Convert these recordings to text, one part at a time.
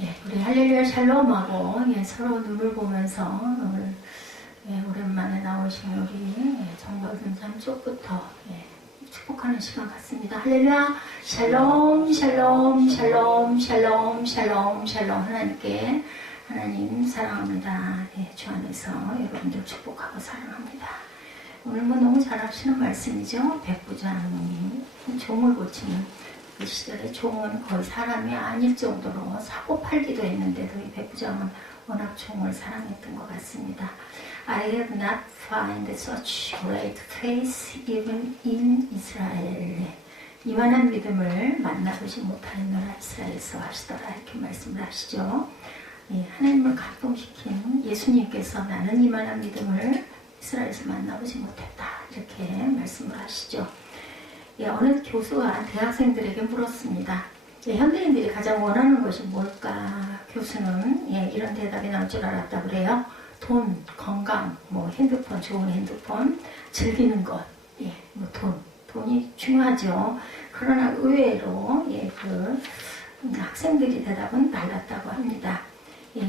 예, 우리 할렐루야 샬롬하고 서로 눈을 보면서 오늘 오랜만에 나오신 우리 정박은삼 쪽부터 축복하는 시간 같습니다. 할렐루야 샬롬 샬롬 샬롬 샬롬 샬롬 샬롬. 하나님께 하나님 사랑합니다. 주 안에서 여러분들 축복하고 사랑합니다. 오늘 너무 잘 하시는 말씀이죠. 백부장이 종을 고치는 그 시절에 종은 거의 사람이 아닐 정도로 사고 팔기도 했는데도 이 백부장은 워낙 종을 사랑했던 것 같습니다. I have not found such great faith even in Israel. 이만한 믿음을 만나보지 못하는 나라 이스라엘에서 하시더라, 이렇게 말씀을 하시죠. 하나님을 감동시킨 예수님께서 나는 이만한 믿음을 이스라엘에서 만나보지 못했다, 이렇게 말씀을 하시죠. 어느 교수가 대학생들에게 물었습니다. 현대인들이 가장 원하는 것이 뭘까? 교수는 이런 대답이 나올 줄 알았다 그래요. 돈, 건강, 핸드폰, 좋은 핸드폰, 즐기는 것, 돈이 중요하죠. 그러나 의외로 그 학생들이 대답은 달랐다고 합니다.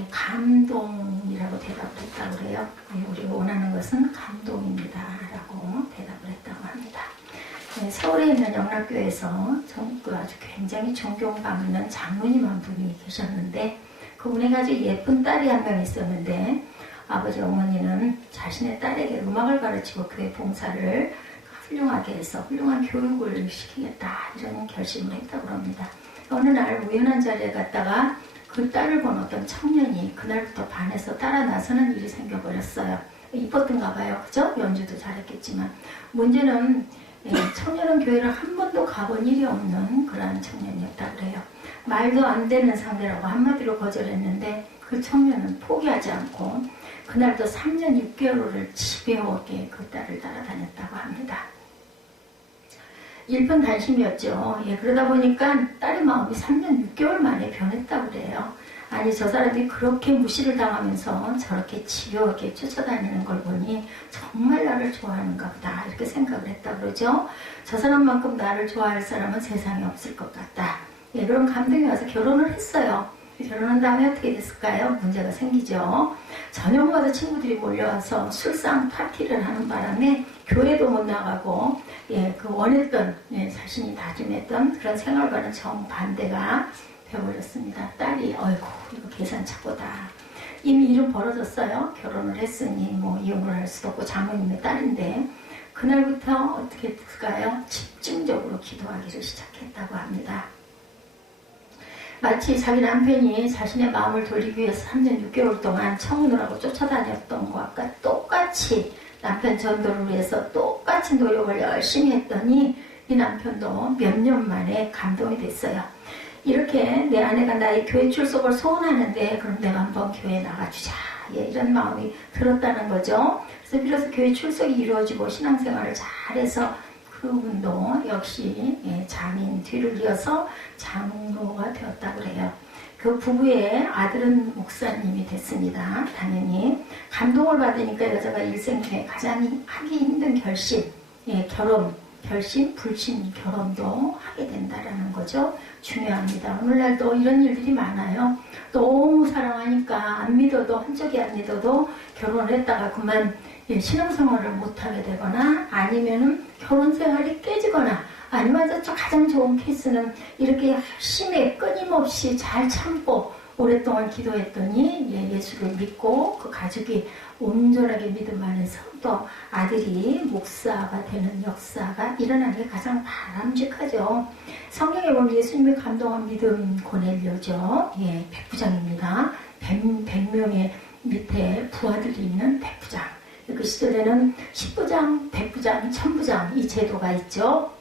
감동이라고 대답을 했다고 그래요. 우리가 원하는 것은 감동입니다, 라고 대답을 했다고 합니다. 서울에 있는 영락교회에서 아주 굉장히 존경감 있는 장로님 한 분이 계셨는데, 그분에게 아주 예쁜 딸이 한 명 있었는데, 아버지 어머니는 자신의 딸에게 음악을 가르치고 교회 봉사를 훌륭하게 해서 훌륭한 교육을 시키겠다, 이런 결심을 했다고 합니다. 어느 날 우연한 자리에 갔다가 그 딸을 본 어떤 청년이 그날부터 반해서 따라 나서는 일이 생겨버렸어요. 이뻤던가 봐요. 그죠? 연주도 잘했겠지만. 문제는 청년은 교회를 한 번도 가본 일이 없는 그러한 청년이었다 그래요. 말도 안 되는 상대라고 한마디로 거절했는데 그 청년은 포기하지 않고 그날도 3년 6개월을 집요하게 그 딸을 따라다녔다고 합니다. 일편단심이었죠. 그러다 보니까 딸의 마음이 3년 6개월 만에 변했다고 그래요. 아니, 저 사람이 그렇게 무시를 당하면서 저렇게 집요하게 쫓아다니는 걸 보니 정말 나를 좋아하는가 보다, 이렇게 생각을 했다 그러죠. 저 사람만큼 나를 좋아할 사람은 세상에 없을 것 같다. 그런 감동이 와서 결혼을 했어요. 결혼한 다음에 어떻게 됐을까요? 문제가 생기죠. 저녁마다 친구들이 몰려와서 술상 파티를 하는 바람에 교회도 못 나가고 그 원했던 자신이 다짐했던 그런 생활과는 정반대가 되어버렸습니다. 딸이 어이구, 이거 계산착오다. 이미 일은 벌어졌어요. 결혼을 했으니 이혼을 할 수도 없고 장모님의 딸인데, 그날부터 어떻게 했을까요? 집중적으로 기도하기를 시작했다고 합니다. 마치 자기 남편이 자신의 마음을 돌리기 위해서 3년 6개월 동안 청혼을 쫓아다녔던 것과 똑같이 남편 전도를 위해서 똑같이 노력을 열심히 했더니 이 남편도 몇 년 만에 감동이 됐어요. 이렇게 내 아내가 나의 교회 출석을 소원하는데 그럼 내가 한번 교회에 나가주자, 이런 마음이 들었다는 거죠. 그래서 비로소 교회 출석이 이루어지고 신앙생활을 잘해서 그분도 역시 장인 뒤를 이어서 장로가 되었다고 그래요. 그 부부의 아들은 목사님이 됐습니다. 당연히 감동을 받으니까 여자가 일생 중에 가장 하기 힘든 결심, 결심, 불신 결혼도 하게 된다라는 거죠. 중요합니다. 오늘날도 이런 일들이 많아요. 너무 사랑하니까 안 믿어도, 한쪽이 안 믿어도 결혼을 했다가 그만 신앙생활을 못하게 되거나, 아니면은 결혼생활이 깨지거나, 아니면 가장 좋은 케이스는 이렇게 열심히 끊임없이 잘 참고 오랫동안 기도했더니 예수를 믿고 그 가족이 온전하게 믿음 안에서 또 아들이 목사가 되는 역사가 일어나는 게 가장 바람직하죠. 성경에 보면 예수님이 감동한 믿음 고넬료죠. 백부장입니다. 100명의 밑에 부하들이 있는 백부장. 그 시절에는 10부장, 100부장, 1000부장 이 제도가 있죠.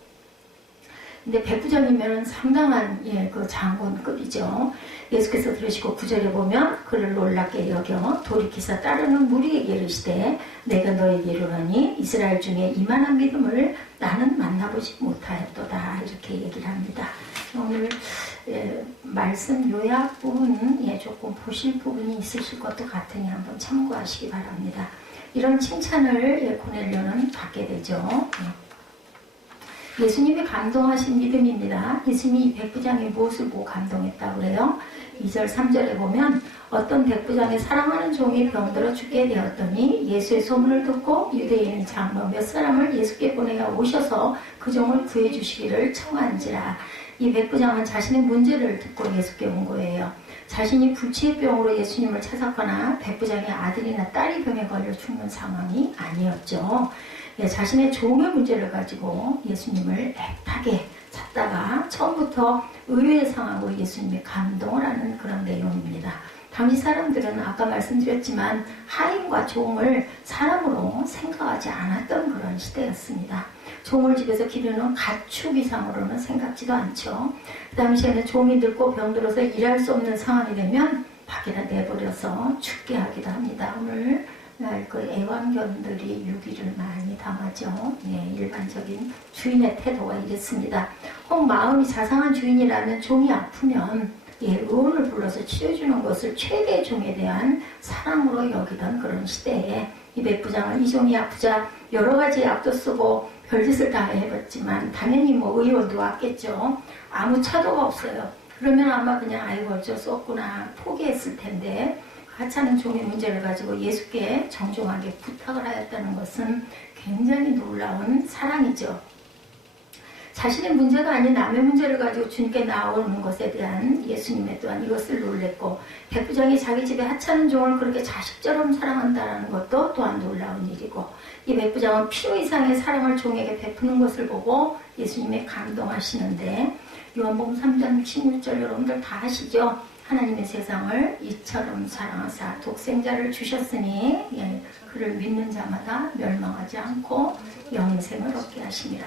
근데 백부장이면 상당한 그 장군급이죠. 예수께서 들으시고 9절에 보면 그를 놀랍게 여겨 돌이키사 따르는 무리에게 이르시되 내가 너에게 이르노니 이스라엘 중에 이만한 믿음을 나는 만나보지 못하였도다, 이렇게 얘기를 합니다. 오늘 말씀 요약 부분 조금 보실 부분이 있으실 것도 같으니 한번 참고하시기 바랍니다. 이런 칭찬을 고넬료는 받게 되죠. 예수님이 감동하신 믿음입니다. 예수님이 백부장의 무엇을 보고 감동했다고 그래요? 2절 3절에 보면 어떤 백부장이 사랑하는 종이 병들어 죽게 되었더니 예수의 소문을 듣고 유대인 장로 몇 사람을 예수께 보내어 오셔서 그 종을 구해주시기를 청한지라. 이 백부장은 자신의 문제를 듣고 예수께 온 거예요. 자신이 불치의 병으로 예수님을 찾았거나 백부장의 아들이나 딸이 병에 걸려 죽는 상황이 아니었죠. 예, 자신의 종의 문제를 가지고 예수님을 애타게 찾다가 처음부터 의외의 상황으로 예수님이 감동을 하는 그런 내용입니다. 당시 사람들은 아까 말씀드렸지만 하인과 종을 사람으로 생각하지 않았던 그런 시대였습니다. 종을 집에서 기르는 가축 이상으로는 생각지도 않죠. 그 당시에는 종이 늙고 병들어서 일할 수 없는 상황이 되면 밖에다 내버려서 죽게 하기도 합니다. 오늘 그 애완견들이 유기를 많이 당하죠. 예, 일반적인 주인의 태도가 이랬습니다. 혹 마음이 자상한 주인이라면 종이 아프면 의원을 불러서 치료해주는 것을 최대의 종에 대한 사랑으로 여기던 그런 시대에 이 백부장은 이 종이 아프자 여러 가지 약도 쓰고 별짓을 다 해봤지만 당연히 의원도 왔겠죠. 아무 차도가 없어요. 그러면 아마 그냥 아이고 어쩔 수 없구나 포기했을 텐데 하찮은 종의 문제를 가지고 예수께 정중하게 부탁을 하였다는 것은 굉장히 놀라운 사랑이죠. 자신의 문제가 아닌 남의 문제를 가지고 주님께 나오는 것에 대한 예수님의 또한 이것을 놀랬고 백부장이 자기 집에 하찮은 종을 그렇게 자식처럼 사랑한다는 것도 또한 놀라운 일이고 이 백부장은 필요 이상의 사랑을 종에게 베푸는 것을 보고 예수님이 감동하시는데 요한복음 3장 16절 여러분들 다 아시죠? 하나님의 세상을 이처럼 사랑하사 독생자를 주셨으니 그를 믿는 자마다 멸망하지 않고 영생을 얻게 하시니라.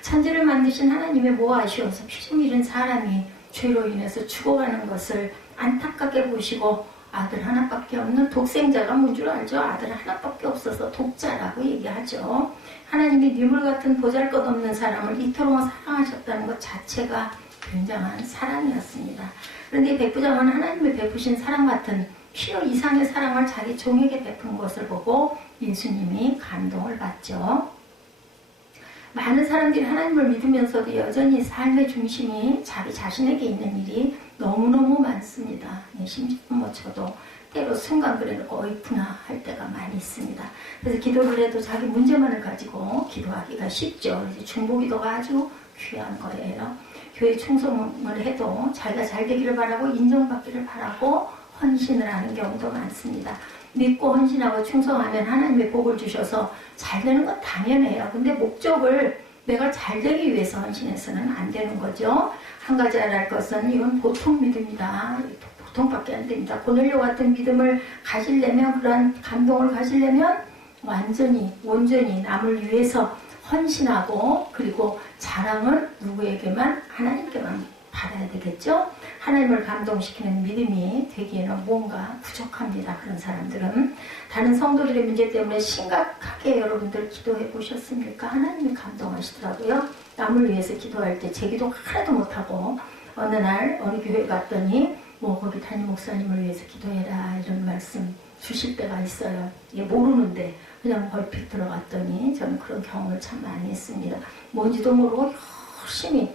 천지를 만드신 하나님의 모아시어서 피좀 잃은 사람이 죄로 인해서 죽어가는 것을 안타깝게 보시고 아들 하나밖에 없는 독생자가 뭔 줄 알죠? 아들 하나밖에 없어서 독자라고 얘기하죠. 하나님이 뇌물 같은 보잘것없는 사람을 이토록 사랑하셨다는 것 자체가 굉장한 사랑이었습니다. 그런데 백부장은 하나님의 베푸신 사랑 같은 필요 이상의 사랑을 자기 종에게 베푼 것을 보고 예수님이 감동을 받죠. 많은 사람들이 하나님을 믿으면서도 여전히 삶의 중심이 자기 자신에게 있는 일이 너무너무 많습니다. 심지어 저도 때로 순간 그래놓고 어이구나 할 때가 많이 있습니다. 그래서 기도를 해도 자기 문제만을 가지고 기도하기가 쉽죠. 그래서 중보기도가 아주 귀한 거예요. 교회 충성을 해도 자기가 잘 되기를 바라고 인정받기를 바라고 헌신을 하는 경우도 많습니다. 믿고 헌신하고 충성하면 하나님의 복을 주셔서 잘 되는 건 당연해요. 근데 목적을 내가 잘 되기 위해서 헌신해서는 안 되는 거죠. 한 가지 알아야 할 것은 이건 보통 믿음이다. 보통밖에 안 됩니다. 고넬료 같은 믿음을 가지려면 그러한 감동을 가지려면 완전히 온전히 남을 위해서 헌신하고 그리고 자랑은 누구에게만 하나님께만 받아야 되겠죠. 하나님을 감동시키는 믿음이 되기에는 뭔가 부족합니다. 그런 사람들은 다른 성도들의 문제 때문에 심각하게 여러분들 기도해 보셨습니까? 하나님이 감동하시더라고요. 남을 위해서 기도할 때 제 기도 하나도 못하고 어느 날 어느 교회 갔더니 거기 담임 목사님을 위해서 기도해라 이런 말씀 주실 때가 있어요. 모르는데 그냥 얼핏 들어갔더니 저는 그런 경험을 참 많이 했습니다. 뭔지도 모르고 열심히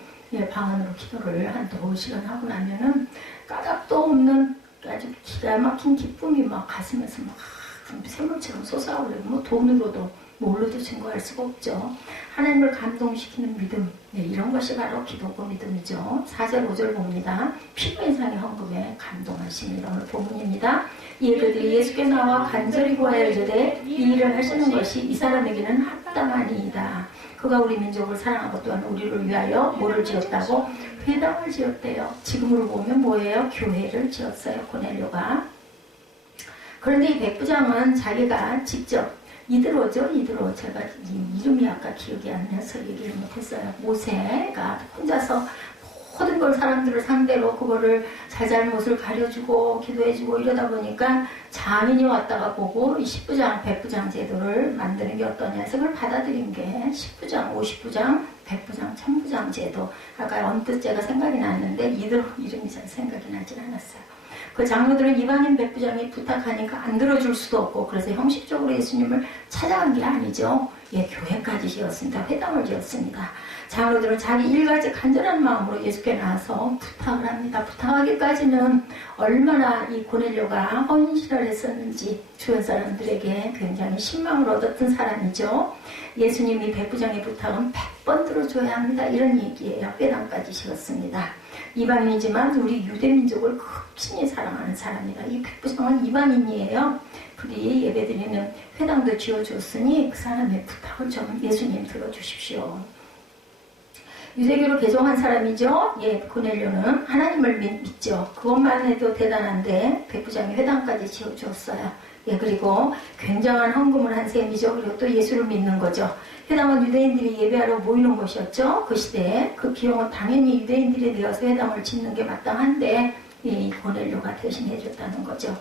방 안으로 기도를 한 2시간 하고 나면은 까닭도 없는 아주 기가 막힌 기쁨이 막 가슴에서 막 샘물처럼 솟아오르고 돈으로도 뭘로도 증거할 수가 없죠. 하나님을 감동시키는 믿음 이런 것이 바로 기도고 믿음이죠. 4절 5절 봅니다. 필요 이상의 헌금에 감동하시는 이런 본문입니다. 이에 그들이 예수께 나와 간절히 구하여 이르되 이 일을 하시는 것이 이 사람에게는 합당하니이다. 그가 우리 민족을 사랑하고 또한 우리를 위하여 뭐를 지었다고? 회당을 지었대요. 지금으로 보면 뭐예요? 교회를 지었어요. 고넬료가. 그런데 이 백부장은 자기가 직접 이드로죠. 이드로. 제가 이름이 아까 기억이 안 나서 얘기를 못했어요. 모세가 혼자서 모든 걸 사람들을 상대로 그거를 잘잘못을 가려주고 기도해주고 이러다 보니까 장인이 왔다가 보고 이 10부장, 100부장 제도를 만드는 게 어떠냐 해서 그걸 받아들인 게 10부장, 50부장, 100부장, 1000부장 제도. 아까 언뜻 제가 생각이 났는데 이드로 이름이 잘 생각이 나진 않았어요. 그 장로들은 이방인 백부장이 부탁하니까 안 들어줄 수도 없고 그래서 형식적으로 예수님을 찾아간 게 아니죠. 예, 교회까지 지었습니다. 회당을 지었습니다. 장로들은 자기 일가지 간절한 마음으로 예수께 나와서 부탁을 합니다. 부탁하기까지는 얼마나 이 고넬료가 헌신을 했었는지 주변 사람들에게 굉장히 신망을 얻었던 사람이죠. 예수님이 백부장의 부탁은 100번 들어줘야 합니다. 이런 얘기예요. 회당까지 지었습니다. 이방인이지만 우리 유대민족을 극진히 사랑하는 사람이다. 이 백부장은 이방인이에요. 그리 예배드리는 회당도 지어줬으니 그 사람의 부탁을 좀 예수님 들어주십시오. 유대교로 개종한 사람이죠. 예, 고넬료는 하나님을 믿죠. 그것만 해도 대단한데 백부장이 회당까지 지어주었어요. 예, 그리고 굉장한 헌금을 한 셈이죠. 그리고 또 예수를 믿는 거죠. 회당은 유대인들이 예배하러 모이는 곳이었죠. 그 시대에 그 비용은 당연히 유대인들이 내어서 회당을 짓는 게 마땅한데 이 고넬료가 대신해 줬다는 거죠.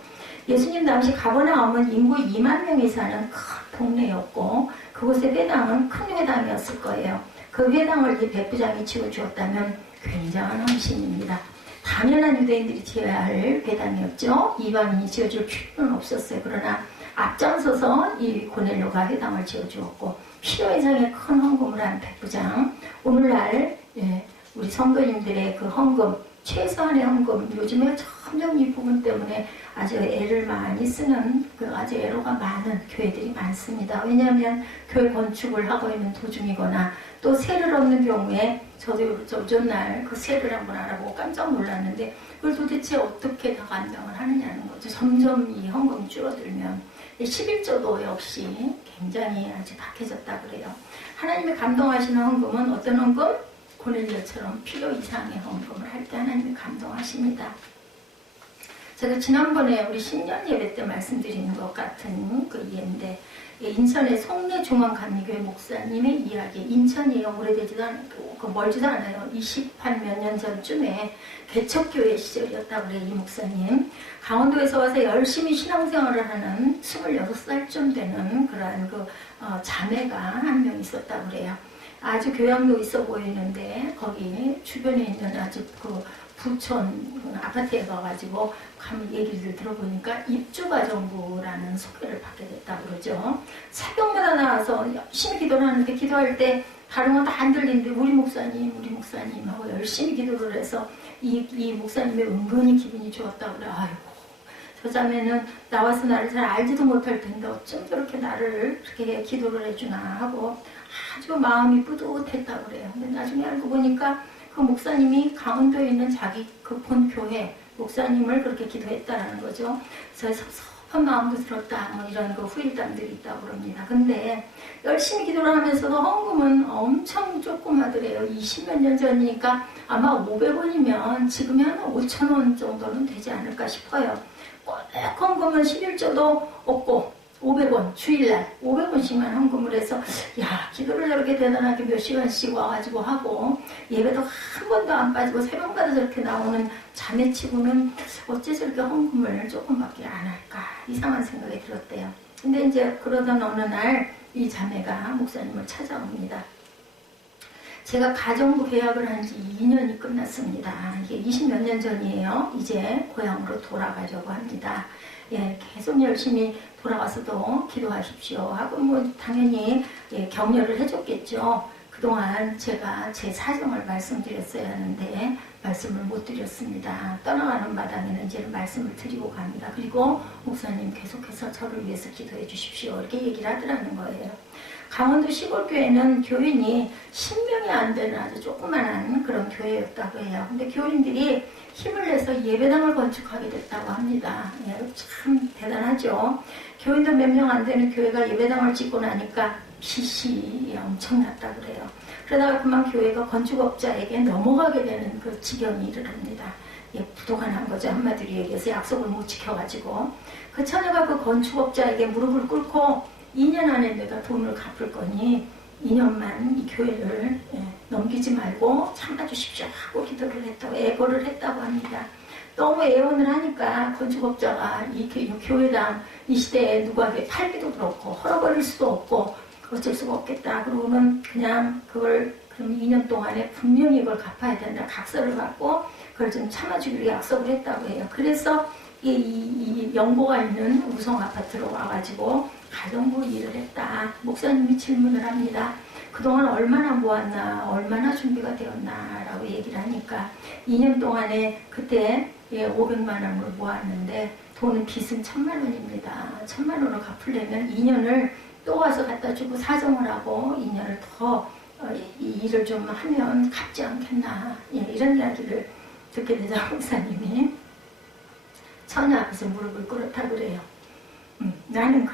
예수님 당시 가버나움은 인구 2만 명이 사는 큰 동네였고 그곳의 회당은 큰 회당이었을 거예요. 그 회당을 이 백부장이 지어주었다면 굉장한 헌신입니다. 당연한 유대인들이 지어야 할 회당이었죠. 이방인이 지어줄 필요는 없었어요. 그러나 앞장서서 이 고넬료가 회당을 지어주었고 필요 이상의 큰 헌금을 한 백부장. 오늘날 예, 우리 성도님들의 그 헌금, 최소한의 헌금, 요즘에 점점 이 부분 때문에 아주 애를 많이 쓰는 아주 애로가 많은 교회들이 많습니다. 왜냐하면 교회 건축을 하고 있는 도중이거나 또 세를 얻는 경우에 저도 전날 그 세를 한번 알아보고 깜짝 놀랐는데 그걸 도대체 어떻게 다 감당을 하느냐는 거죠. 점점 이 헌금이 줄어들면 11조도 역시 굉장히 아주 박해졌다 그래요. 하나님이 감동하시는 헌금은 어떤 헌금? 고넬료처럼 필요 이상의 헌금을 할 때 하나님이 감동하십니다. 제가 지난번에 우리 신년 예배 때 말씀드리는 것 같은 그 예인데 인천의 송내중앙감리교회 목사님의 이야기. 인천이에요. 오래되지도 않고 멀지도 않아요. 28 몇 년 전쯤에 개척교회 시절이었다고 그래요. 이 목사님 강원도에서 와서 열심히 신앙생활을 하는 26살쯤 되는 그러한 자매가 한 명 있었다고 그래요. 아주 교양도 있어 보이는데 거기 주변에 있는 아주 부촌 아파트에 가가지고 얘기를 들어보니까 입주가정부라는 소개를 받게 됐다고 그러죠. 새벽마다 나와서 열심히 기도를 하는데 기도할 때 다른 건 다 안 들리는데 우리 목사님 하고 열심히 기도를 해서 이 목사님의 은근히 기분이 좋았다고 그래요. 아이고 저 자매는 나와서 나를 잘 알지도 못할 텐데 어쩜 저렇게 나를 그렇게 기도를 해주나 하고 아주 마음이 뿌듯했다고 그래요. 근데 나중에 알고 보니까 그 목사님이 강원도에 있는 자기 그 본 교회 목사님을 그렇게 기도했다라는 거죠. 그래서 섭섭한 마음도 들었다. 뭐 이런 그 후일담들이 있다고 그럽니다. 근데 열심히 기도를 하면서도 헌금은 엄청 조그마더래요. 20몇 년 전이니까 아마 500원이면 지금이 한 5,000원 정도는 되지 않을까 싶어요. 꼭 헌금은 11조도 없고 500원, 주일날 500원씩만 헌금을 해서 야 기도를 저렇게 대단하게 몇 시간씩 와가지고 하고 예배도 한 번도 안 빠지고 새벽마다 저렇게 나오는 자매치고는 어째 저렇게 헌금을 조금밖에 안 할까 이상한 생각이 들었대요. 근데 이제 그러던 어느 날 이 자매가 목사님을 찾아옵니다. 제가 가정부 계약을 한 지 2년이 끝났습니다. 이게 20몇 년 전이에요. 이제 고향으로 돌아가려고 합니다. 예, 계속 열심히 돌아가서도 기도하십시오 하고 뭐 당연히 예, 격려를 해줬겠죠. 그동안 제가 제 사정을 말씀드렸어야 하는데 말씀을 못 드렸습니다. 떠나가는 마당에는 이제 말씀을 드리고 갑니다. 그리고 목사님 계속해서 저를 위해서 기도해 주십시오. 이렇게 얘기를 하더라는 거예요. 강원도 시골교회는 교인이 10명이 안 되는 아주 조그만한 그런 교회였다고 해요. 근데 교인들이 힘을 내서 예배당을 건축하게 됐다고 합니다. 예, 참 대단하죠. 교인도 몇 명 안 되는 교회가 예배당을 짓고 나니까 빚이 엄청났다고 그래요. 그러다가 그만 교회가 건축업자에게 넘어가게 되는 그 지경이 이르릅니다. 예, 부도가 거죠. 한마디로 얘기해서 약속을 못 지켜가지고 그 처녀가 그 건축업자에게 무릎을 꿇고 2년 안에 내가 돈을 갚을 거니 2년만 이 교회를 넘기지 말고 참아주십시오 하고 기도를 했다고 애고를 했다고 합니다. 너무 애원을 하니까 건축업자가 이 교회당 이 시대에 누구에게 팔기도 그렇고 헐어버릴 수도 없고 어쩔 수가 없겠다. 그러고는 그냥 그걸 그럼 2년 동안에 분명히 이걸 갚아야 된다. 각서를 받고 그걸 좀 참아주기로 약속을 했다고 해요. 그래서 이 연고가 있는 우성 아파트로 와가지고 가정부 일을 했다. 목사님이 질문을 합니다. 그동안 얼마나 모았나, 얼마나 준비가 되었나 라고 얘기를 하니까 2년 동안에 그때 500만 원을 모았는데 돈은 빚은 1000만 원입니다. 1000만 원을 갚으려면 2년을 또 와서 갖다 주고 사정을 하고 2년을 더 이 일을 좀 하면 갚지 않겠나. 이런 이야기를 듣게 되자 목사님이 처녀 앞에서 무릎을 꿇었다 그래요. 나는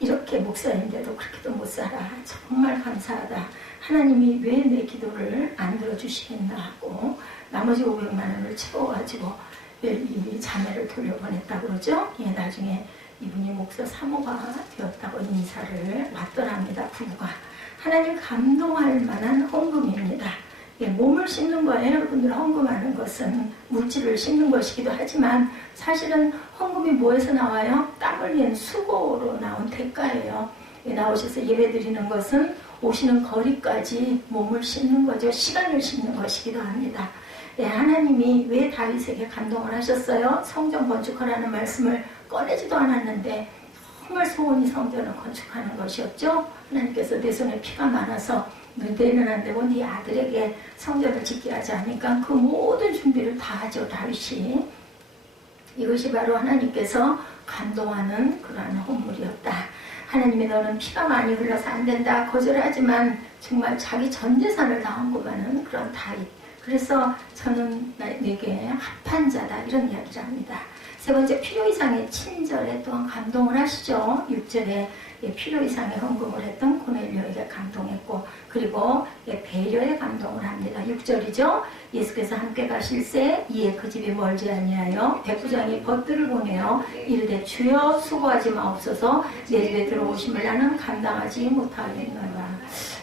이렇게 목사인데도 그렇게도 못 살아. 정말 감사하다. 하나님이 왜 내 기도를 안 들어주시겠나 하고 나머지 500만 원을 채워가지고 이 자매를 돌려보냈다고 그러죠. 나중에 이분이 목사 사모가 되었다고 인사를 왔더랍니다. 부부가. 하나님 감동할 만한 헌금입니다. 몸을 씻는 거예요. 여러분들 헌금하는 것은 물질을 씻는 것이기도 하지만 사실은 헌금이 뭐에서 나와요? 땀 흘린 수고로 나온 대가예요. 나오셔서 예배 드리는 것은 오시는 거리까지 몸을 씻는 거죠. 시간을 씻는 것이기도 합니다. 하나님이 왜 다윗에게 감동을 하셨어요? 성전 건축하라는 말씀을 꺼내지도 않았는데 정말 소원이 성전을 건축하는 것이었죠. 하나님께서 내 손에 피가 많아서 너희는 안 되고 네 아들에게 성전을 짓게 하지 않으니까 그 모든 준비를 다 하죠. 다윗이. 이것이 바로 하나님께서 감동하는 그러한 헌물이었다. 하나님이 너는 피가 많이 흘러서 안 된다 거절하지만 정말 자기 전 재산을 다 헌금하는 그런 다윗. 그래서 저는 내게 합한 자다 이런 이야기를 합니다. 세 번째, 필요 이상의 친절에 또한 감동을 하시죠. 6절에 필요 이상의 헌금을 했던 고넬료에게 감동했고, 그리고 배려에 감동을 합니다. 6절이죠. 예수께서 함께 가실새 이에 그 집이 멀지 아니하여 백부장이 벗들을 보내어 이르되 주여 수고하지 마옵소서 내 집에 들어오심을 나는 감당하지 못하겠노라.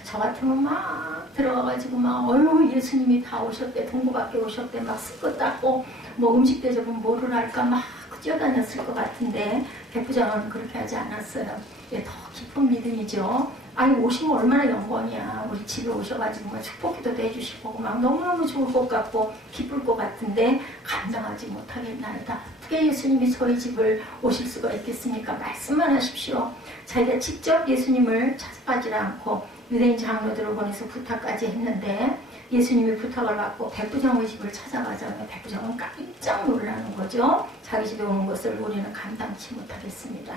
저 같으면 막 들어가가지고 막 예수님이 다 오셨대, 동구밖에 오셨대, 막 쓱긋 닦고 뭐 음식 대접은 뭐를 할까 막 뛰어다녔을 것 같은데 백부장은 그렇게 하지 않았어요. 더 깊은 믿음이죠. 아니 오시면 얼마나 영광이야. 우리 집에 오셔가지고 막 축복기도도 해주시고 막 너무너무 좋을 것 같고 기쁠 것 같은데 감당하지 못하겠나이다. 어떻게 예수님이 저희 집을 오실 수가 있겠습니까? 말씀만 하십시오. 자기가 직접 예수님을 찾아가지 않고 유대인 장로들을 보내서 부탁까지 했는데 예수님이 부탁을 받고 백부장의 집을 찾아가자면 백부장은 깜짝 놀라는 거죠. 자기 집에 오는 것을 우리는 감당치 못하겠습니다.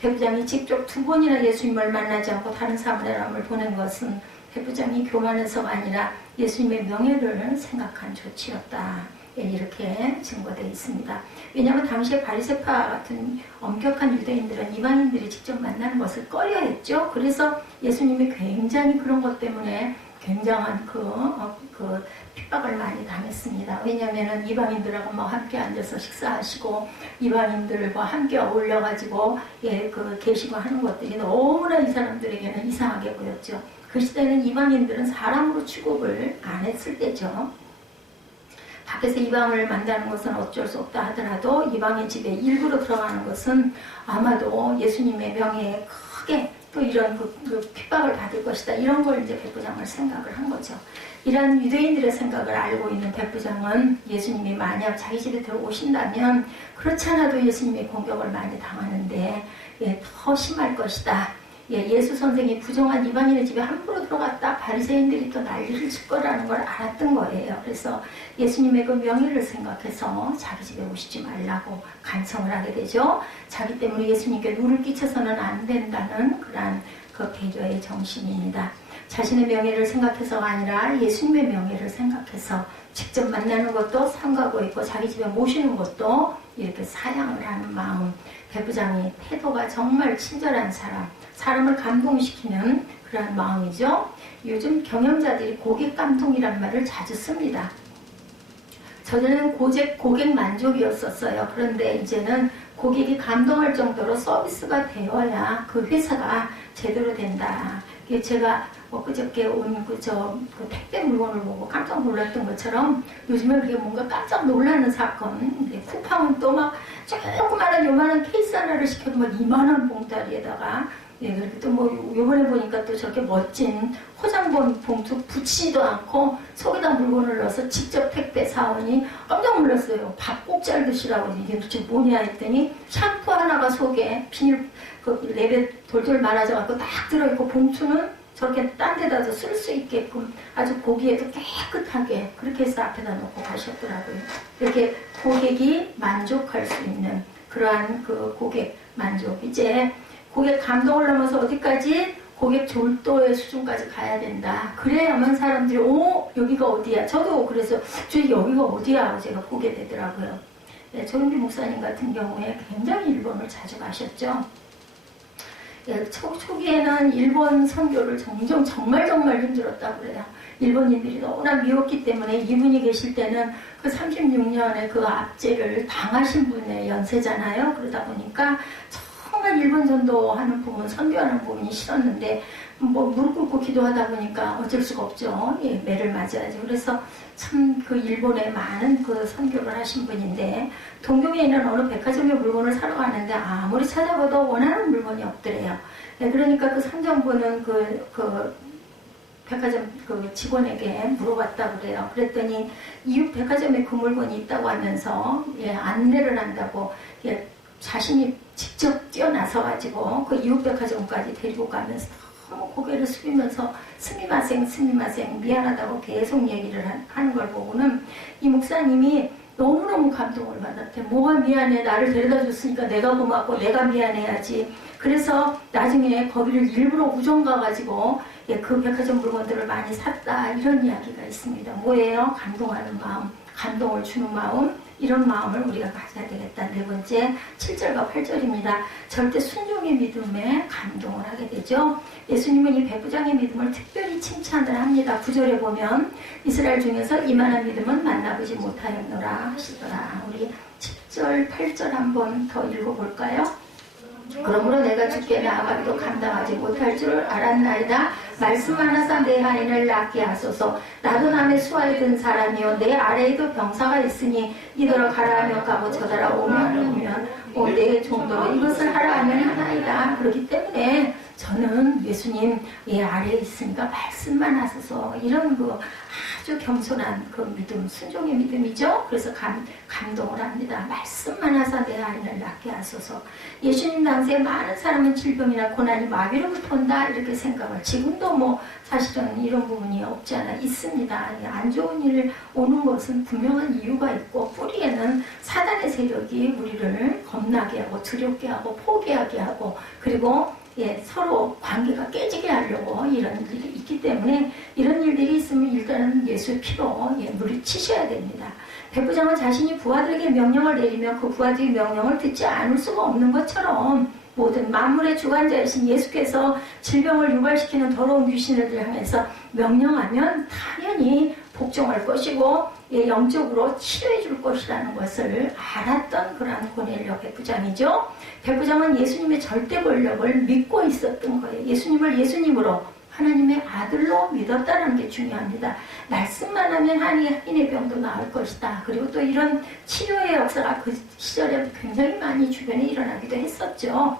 백부장이 직접 2번이나 예수님을 만나지 않고 다른 사람을 보낸 것은 백부장이 교만해서가 아니라 예수님의 명예를 생각한 조치였다. 이렇게 증거되어 있습니다. 왜냐하면 당시에 바리새파 같은 엄격한 유대인들은 이방인들이 직접 만나는 것을 꺼려했죠. 그래서 예수님이 굉장히 그런 것 때문에 굉장한 그 핍박을 많이 당했습니다. 왜냐하면 이방인들하고 뭐 함께 앉아서 식사하시고 이방인들과 함께 어울려가지고 그 계시고 하는 것들이 너무나 이 사람들에게는 이상하게 보였죠. 그 시대는 이방인들은 사람으로 취급을 안 했을 때죠. 밖에서 이방을 만나는 것은 어쩔 수 없다 하더라도 이방인 집에 일부러 들어가는 것은 아마도 예수님의 명예에 크게 또 이런 그 핍박을 받을 것이다. 이런 걸 이제 백부장을 생각을 한 거죠. 이런 유대인들의 생각을 알고 있는 백부장은 예수님이 만약 자기 집에 들어오신다면 그렇지 않아도 예수님의 공격을 많이 당하는데 더 심할 것이다. 예수 선생이 부정한 이방인의 집에 함부로 들어갔다 바리새인들이 또 난리를 칠 거라는 걸 알았던 거예요. 그래서 예수님의 그 명예를 생각해서 자기 집에 오시지 말라고 간청을 하게 되죠. 자기 때문에 예수님께 누를 끼쳐서는 안 된다는 그러한 그 배려의 정신입니다. 자신의 명예를 생각해서가 아니라 예수님의 명예를 생각해서 직접 만나는 것도 삼가고 있고 자기 집에 모시는 것도 이렇게 사양을 하는 마음. 백부장이 태도가 정말 친절한 사람을 감동시키는 그런 마음이죠. 요즘 경영자들이 고객 감동이란 말을 자주 씁니다. 전에는 고객 만족이었었어요. 그런데 이제는 고객이 감동할 정도로 서비스가 되어야 그 회사가 제대로 된다. 제가 그저께 온 그 택배 물건을 보고 깜짝 놀랐던 것처럼 요즘에 그게 뭔가 깜짝 놀라는 사건. 쿠팡은 또 막 조그마한 요만한 케이스 하나를 시켜도 막 이만한 봉다리에다가 예, 그리고 또 뭐, 요번에 보니까 또 저렇게 멋진 포장 봉투 붙이지도 않고 속에다 물건을 넣어서 직접 택배 사원이 깜짝 놀랐어요. 밥 꼭 잘 드시라고. 이게 도대체 뭐냐 했더니 샴푸 하나가 속에 비닐, 그 랩에 돌돌 말아져갖고 딱 들어있고 봉투는 저렇게 딴 데다도 쓸 수 있게끔 아주 보기에도 깨끗하게 그렇게 해서 앞에다 놓고 가셨더라고요. 이렇게 고객이 만족할 수 있는 그러한 그 고객 만족. 이제 고객 감동을 넘어서 어디까지? 고객 졸도의 수준까지 가야 된다. 그래야만 사람들이 여기가 어디야? 저도 그래서 여기가 어디야? 제가 보게 되더라고요. 네, 조윤기 목사님 같은 경우에 굉장히 일본을 자주 가셨죠. 예, 초기에는 일본 선교를 종종 정말 힘들었다고 그래요. 일본인들이 너무나 미웠기 때문에 이분이 계실 때는 그 36년의 그 압제를 당하신 분의 연세잖아요. 그러다 보니까 정말 일본 전도하는 부분, 선교하는 부분이 싫었는데 뭐 무릎 꿇고 기도하다 보니까 어쩔 수가 없죠. 예, 매를 맞아야죠. 그래서 참 그 일본에 많은 그 선교를 하신 분인데 동경에 있는 어느 백화점에 물건을 사러 갔는데 아무리 찾아봐도 원하는 물건이 없더래요. 예, 그러니까 그 상점부는 그 백화점 그 직원에게 물어봤다고 그래요. 그랬더니 이웃 백화점에 그 물건이 있다고 하면서 예, 안내를 한다고 예, 자신이 직접 뛰어나서가지고 그 이웃 백화점까지 데리고 가면서 너무 고개를 숙이면서 스미마생 미안하다고 계속 얘기를 하는 걸 보고는 이 목사님이 너무너무 감동을 받았대. 뭐가 미안해. 나를 데려다 줬으니까 내가 고맙고 내가 미안해야지. 그래서 나중에 거기를 일부러 우정 가가지고 예, 그 백화점 물건들을 많이 샀다. 이런 이야기가 있습니다. 뭐예요? 감동하는 마음, 감동을 주는 마음, 이런 마음을 우리가 가져야 되겠다. 네 번째 7절과 8절입니다. 절대 순종의 믿음에 감동을 하게 되죠. 예수님은 이 백부장의 믿음을 특별히 칭찬을 합니다. 9절에 보면 이스라엘 중에서 이만한 믿음은 만나보지 못하였노라 하시더라. 우리 7절, 8절 한번 더 읽어볼까요? 그러므로 내가 주께 나아가기도 감당하지 못할 줄 알았나이다. 말씀하나사 내 하인을 낫게 하소서. 나도 남의 수하에 든 사람이요 내 아래에도 병사가 있으니 이더러 가라 하면 가고 저더러 오면 내 정도로 이것을 하라 하면 하나이다. 그렇기 때문에 저는 예수님 아래에 있으니까 말씀만 하소서. 이런 그 아주 겸손한 그 믿음, 순종의 믿음이죠. 그래서 감동을 합니다. 말씀만 하사 내 아이를 낫게 하소서. 예수님 당시에 많은 사람은 질병이나 고난이 마비로부터 온다 이렇게 생각을. 지금도 뭐 사실은 이런 부분이 없지 않아 있습니다. 안 좋은 일 오는 것은 분명한 이유가 있고 뿌리에는 사단의 세력이 우리를 겁나게 하고 두렵게 하고 포기하게 하고 그리고 서로 관계가 깨지게 하려고 이런 일이 있기 때문에 이런 일들이 있으면 일단은 예수의 피로 물리치셔야 됩니다. 백부장은 자신이 부하들에게 명령을 내리면 그 부하들이 명령을 듣지 않을 수가 없는 것처럼 모든 만물의 주관자이신 예수께서 질병을 유발시키는 더러운 귀신을 향해서 명령하면 당연히 복종할 것이고 영적으로 치료해 줄 것이라는 것을 알았던 그러한 고넬료 백부장이죠. 백부장은 예수님의 절대 권력을 믿고 있었던 거예요. 예수님을 예수님으로 하나님의 아들로 믿었다는 게 중요합니다. 말씀만 하면 한인의 병도 나을 것이다. 그리고 또 이런 치료의 역사가 그 시절에 굉장히 많이 주변에 일어나기도 했었죠.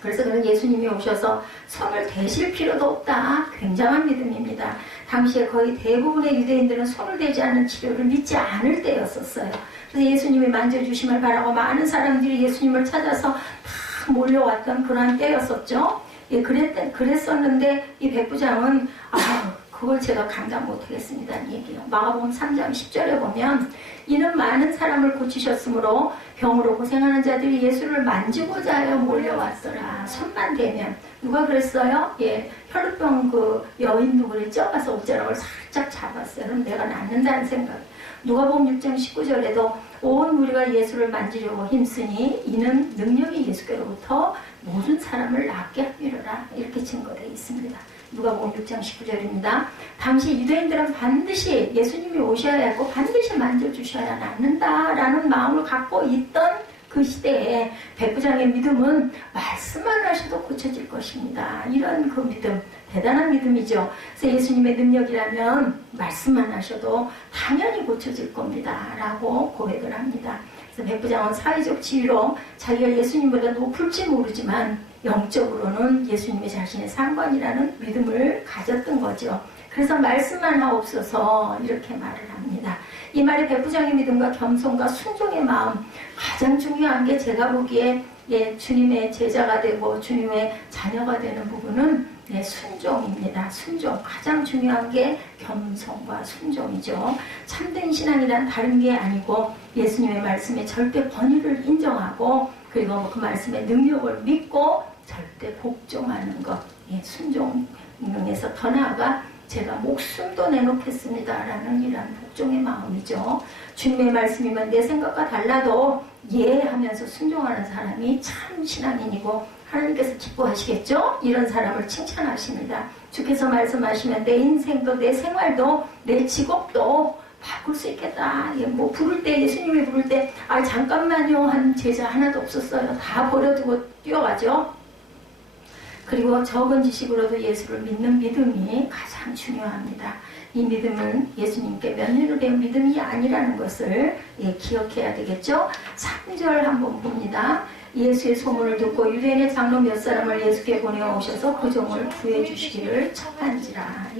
그래서 그는 예수님이 오셔서 손을 대실 필요도 없다. 굉장한 믿음입니다. 당시에 거의 대부분의 유대인들은 손을 대지 않는 치료를 믿지 않을 때였었어요. 그래서 예수님이 만져주심을 바라고 많은 사람들이 예수님을 찾아서 다 몰려왔던 그러한 때였었죠. 그랬었는데 이 백부장은 그걸 제가 감당 못하겠습니다는 얘기예요. 마가복음 3장 10절에 보면 이는 많은 사람을 고치셨으므로 병으로 고생하는 자들이 예수를 만지고자 하여 몰려왔더라. 손만 대면 누가 그랬어요? 혈루병 그 여인도 그랬죠? 가서 옷자락을 살짝 잡았어요. 그럼 내가 낫는다는 생각. 누가복음 6장 19절에도 온 무리가 예수를 만지려고 힘쓰니 이는 능력이 예수께로부터 모든 사람을 낫게 하리라. 이렇게 증거되어 있습니다. 누가복음 6장 19절입니다. 당시 유대인들은 반드시 예수님이 오셔야 하고 반드시 만져주셔야 낫는다라는 마음을 갖고 있던 그 시대에 백부장의 믿음은 말씀만 하셔도 고쳐질 것입니다. 이런 그 믿음, 대단한 믿음이죠. 그래서 예수님의 능력이라면 말씀만 하셔도 당연히 고쳐질 겁니다. 라고 고백을 합니다. 그래서 백부장은 사회적 지위로 자기가 예수님보다 높을지 모르지만 영적으로는 예수님의 자신의 상관이라는 믿음을 가졌던 거죠. 그래서 말씀만 하옵소서 이렇게 말을 합니다. 이 말에 백부장의 믿음과 겸손과 순종의 마음, 가장 중요한 게 제가 보기에 주님의 제자가 되고 주님의 자녀가 되는 부분은 순종입니다. 순종. 가장 중요한 게 겸손과 순종이죠. 참된 신앙이란 다른 게 아니고 예수님의 말씀에 절대 권위를 인정하고 그리고 그 말씀의 능력을 믿고 절대 복종하는 것. 순종에서 더 나아가 제가 목숨도 내놓겠습니다라는 이런 복종의 마음이죠. 주님의 말씀이면 내 생각과 달라도 예 하면서 순종하는 사람이 참 신앙인이고 하나님께서 기뻐하시겠죠? 이런 사람을 칭찬하십니다. 주께서 말씀하시면 내 인생도 내 생활도 내 직업도 바꿀 수 있겠다. 뭐 부를 때 예수님이 부를 때 잠깐만요 한 제자 하나도 없었어요. 다 버려두고 뛰어가죠. 그리고 적은 지식으로도 예수를 믿는 믿음이 가장 중요합니다. 이 믿음은 예수님께 면류를 배운 믿음이 아니라는 것을 기억해야 되겠죠. 3절 한번 봅니다. 예수의 소문을 듣고 유대인의 장로 몇 사람을 예수께 보내오셔서 그 종을 구해 주시기를 청한지라.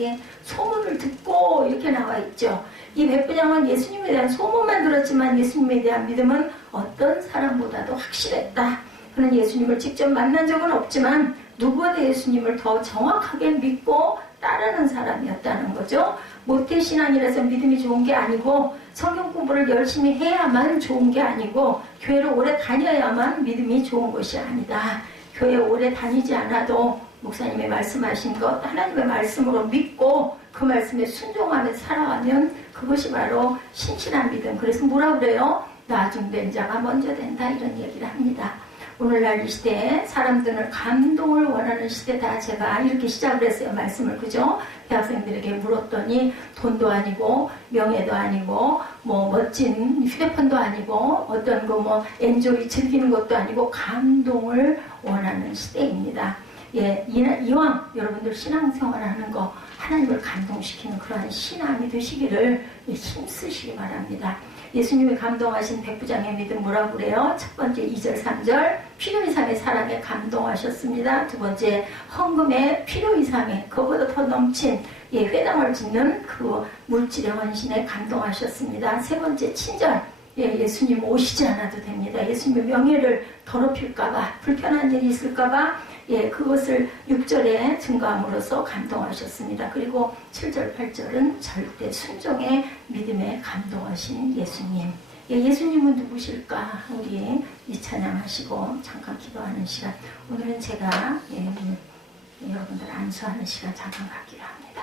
소문을 듣고 이렇게 나와 있죠. 이 백부장은 예수님에 대한 소문만 들었지만 예수님에 대한 믿음은 어떤 사람보다도 확실했다. 그는 예수님을 직접 만난 적은 없지만 누구보다 예수님을 더 정확하게 믿고 따르는 사람이었다는 거죠. 모태신앙이라서 믿음이 좋은 게 아니고 성경 공부를 열심히 해야만 좋은 게 아니고 교회를 오래 다녀야만 믿음이 좋은 것이 아니다. 교회 오래 다니지 않아도 목사님의 말씀하신 것 하나님의 말씀으로 믿고 그 말씀에 순종하면서 살아가면 그것이 바로 신실한 믿음. 그래서 뭐라 그래요? 나중된 자가 먼저 된다 이런 얘기를 합니다. 오늘날 이 시대에 사람들을 감동을 원하는 시대다. 제가 이렇게 시작을 했어요. 말씀을. 그죠? 대학생들에게 물었더니 돈도 아니고 명예도 아니고 뭐 멋진 휴대폰도 아니고 어떤 거 뭐 엔조이 즐기는 것도 아니고 감동을 원하는 시대입니다. 이왕 여러분들 신앙생활 하는 거 하나님을 감동시키는 그러한 신앙이 되시기를 힘쓰시기 바랍니다. 예수님이 감동하신 백부장의 믿음 뭐라고 그래요? 첫 번째 2절 3절 필요 이상의 사랑에 감동하셨습니다. 두 번째 헌금의 필요 이상의 그보다 더 넘친 회당을 짓는 그 물질의 헌신에 감동하셨습니다. 세 번째 친절 예수님 오시지 않아도 됩니다. 예수님의 명예를 더럽힐까봐 불편한 일이 있을까봐 그것을 6절에 증거함으로써 감동하셨습니다. 그리고 7절 8절은 절대 순종의 믿음에 감동하신 예수님. 예수님은 누구실까? 우리 이 찬양하시고 잠깐 기도하는 시간. 오늘은 제가 여러분들 안수하는 시간 잠깐 갖기로 합니다.